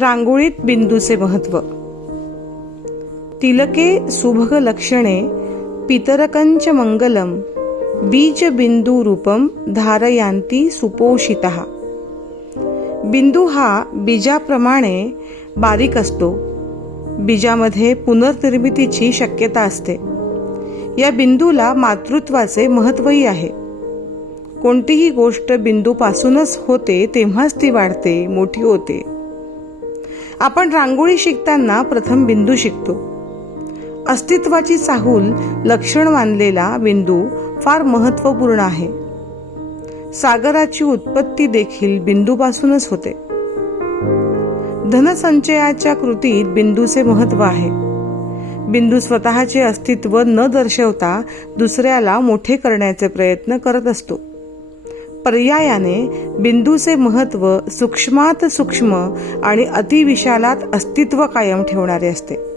रांगोळीत बिंदूचे महत्त्व. तिलके सुभग लक्षणे पितरकंच मंगलम बीज बिंदू रूपम धारयांती सुपोषित. बिंदू हा बीजाप्रमाणे बारीक असतो. बीजामध्ये पुनर्निर्मितीची शक्यता असते. या बिंदूला मातृत्वाचे महत्वही आहे. कोणतीही गोष्ट बिंदूपासूनच होते तेव्हाच ती वाढते मोठी होते. आपण रांगोळी शिकताना प्रथम बिंदू शिकतो. अस्तित्वाची चाहूल लक्षण मानलेला बिंदू फार महत्त्वपूर्ण आहे. सागराची उत्पत्ती देखील बिंदूपासूनच होते. धनसंचयाच्या कृतीत बिंदूचे महत्त्व आहे. बिंदू स्वतःचे अस्तित्व न दर्शवता दुसऱ्याला मोठे करण्याचे प्रयत्न करत असतो. पर्यायाने बिंदूचे महत्त्व सूक्ष्मात सूक्ष्म आणि अतिविशालात अस्तित्व कायम ठेवणारे असते.